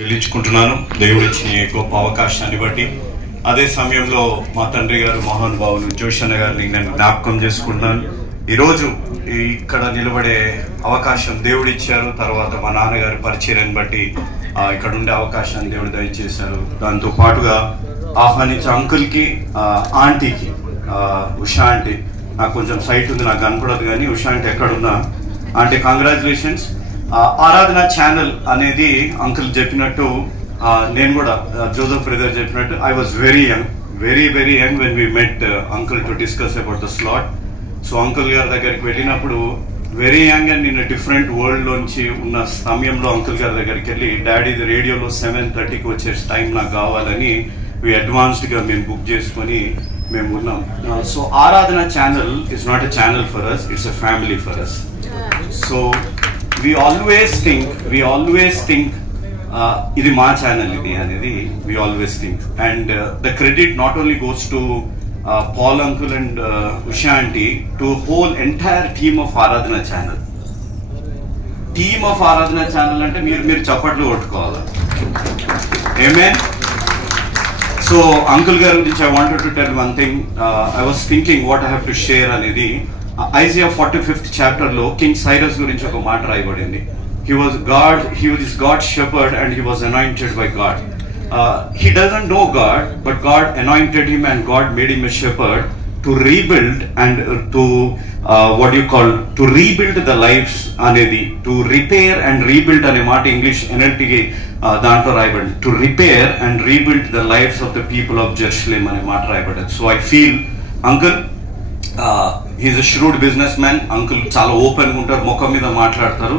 చెల్లించుకుంటున్నాను దేవుడు ఇచ్చిన ఈ గొప్ప అవకాశాన్ని బట్టి. అదే సమయంలో మా తండ్రి గారు మహానుభావులు జోషన్న గారిని నేను జ్ఞాపకం చేసుకుంటున్నాను. ఈరోజు ఇక్కడ నిలబడే అవకాశం దేవుడు ఇచ్చారు. తర్వాత మా నాన్నగారి పరిచయాన్ని బట్టి ఇక్కడ ఉండే అవకాశాన్ని దేవుడు దయచేశారు. దాంతో పాటుగా ఆహ్వానించే అంకుల్కి, ఆంటీకి, ఉషా ఆంటీ, నాకు కొంచెం సైట్ ఉంది, నాకు కనపడదు కానీ ఉషా ఆంటీ ఎక్కడున్నా ఆంటీ కంగ్రాచులేషన్స్. ఆరాధన ఛానల్ అనేది అంకుల్ చెప్పినట్టు, నేను కూడా జోసెఫ్ బ్రదర్ చెప్పినట్టు, I was very young, very young when we met uncle to discuss about the slot. So uncle గారి దగ్గరికి వెళ్ళినప్పుడు వెరీ యంగ్ అండ్ నేను డిఫరెంట్ వరల్డ్ లోంచి ఉన్న సమయంలో అంకుల్ గారి దగ్గరికి వెళ్ళి, డాడీ రేడియోలో 7:30కి వచ్చే టైం నాకు కావాలని అడ్వాన్స్డ్గా మేము బుక్ చేసుకొని మేము ఉన్నాం. So Aradhana channel is not a channel for us, it's a family for us. So we always think ఇది మా ఛానల్ ఇది అనేది we always think, and the credit not only goes to Paul uncle and Usha aunty, to whole entire team of Aradhana channel. Team of Aradhana channel అంటే మీరు చప్పట్లు కొట్టుకోవాలి. Amen. So uncle గారి గురించి I wanted to tell one thing. I was thinking what I have to share అనేది Isaiah 45th chapter లో king Cyrus గురించి ఒక మాట రాయబడింది. He was God's shepherd and he was anointed by God. He doesn't know God, but God anointed him and God made him a shepherd to rebuild and to rebuild the lives అనేది, to repair and rebuild అనే మాట English NLT దాంట్లో రాయబడింది. To repair and rebuild the lives of the people of Jerusalem అనే మాట రాయబడింది. So I feel uncle, he's a shrewd businessman. Uncle చాలా open గా ఉంటారు, ముఖం మీద మాట్లాడతారు.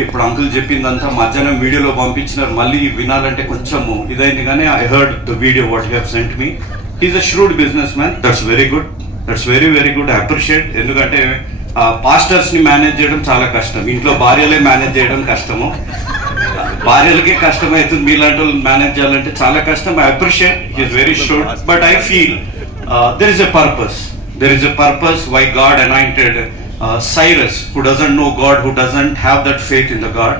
ఇప్పుడు అంకుల్ చెప్పిందంతా మధ్యాహ్నం వీడియోలో పంపించినారు, మళ్ళీ వినాలంటే కొంచెం ఇదైంది, కానీ I heard the video what you have sent me. He is a shrewd businessman. That's very good, that's very good. I appreciate. ఎందుకంటే పాస్టర్స్ ని మేనేజ్ చేయడం చాలా కష్టం, ఇంట్లో భార్యలే మేనేజ్ చేయడం కష్టము, భార్యలకే కష్టమవుతుంది, మీలాంటి వాళ్ళు మేనేజ్ చేయాలంటే చాలా కష్టం. I appreciate, he is very shrewd. But I feel there is a purpose why God anointed Cyrus, who doesn't know God, who doesn't have that faith in the God,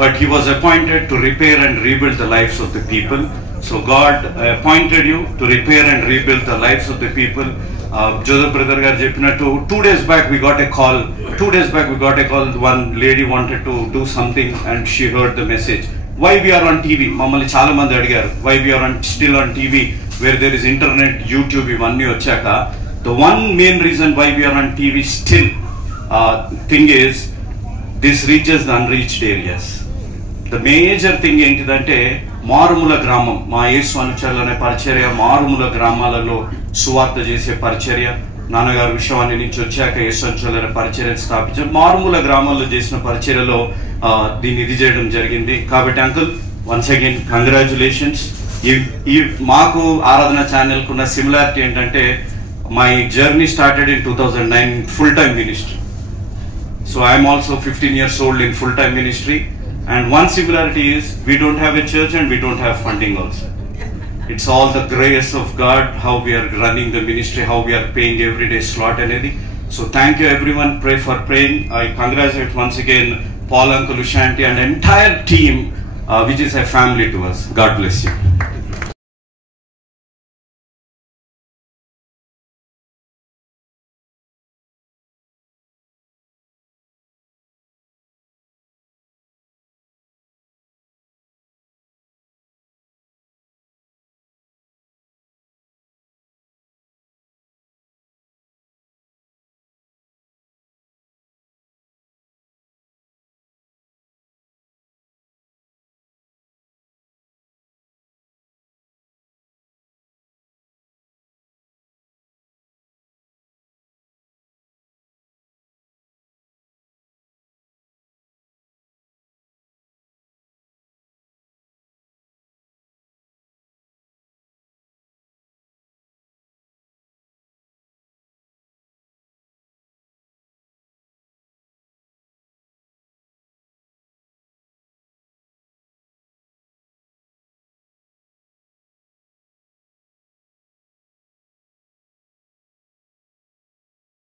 but he was appointed to repair and rebuild the lives of the people. So God appointed you to repair and rebuild the lives of the people. Joseph brother garu cheppinattu, 2 days back we got a call. One lady wanted to do something and she heard the message, why we are on TV. Mammalni chaala mandi adigaru, why we are still on TV where there is internet, YouTube ivanni vachaka. The one main reason why we are on TV still, thing is, this reaches the unreached areas. The major thing ఏంటిదంటే మారుమూల గ్రామం, మా యేసు అనుచరులు అనే పరిచర్య, మారుమూల గ్రామాలలో సువార్త చేసే పరిచర్య. నాన్నగారు విషయాన్ని నుంచి వచ్చాక యేసు అనుచరులు అనే పరిచర్య స్థాపించారు. మారుమూల గ్రామాల్లో చేసిన పరిచర్యలో దీన్ని ఇది చేయడం జరిగింది. కాబట్టి అంకుల్, వన్స్ అగైన్ కంగ్రాచులేషన్స్. ఈ మాకు ఆరాధన ఛానల్ కున్న సిమిలారిటీ ఏంటంటే, my journey started in 2009 full-time ministry. So I am also 15 years old in full-time ministry, and one similarity is we don't have a church and we don't have funding also. It's all the grace of God, how we are running the ministry, how we are paying everyday slot and everything. So thank you everyone, pray for praying. I congratulate once again Paul uncle, Usha aunty and entire team, which is a family to us. God bless you.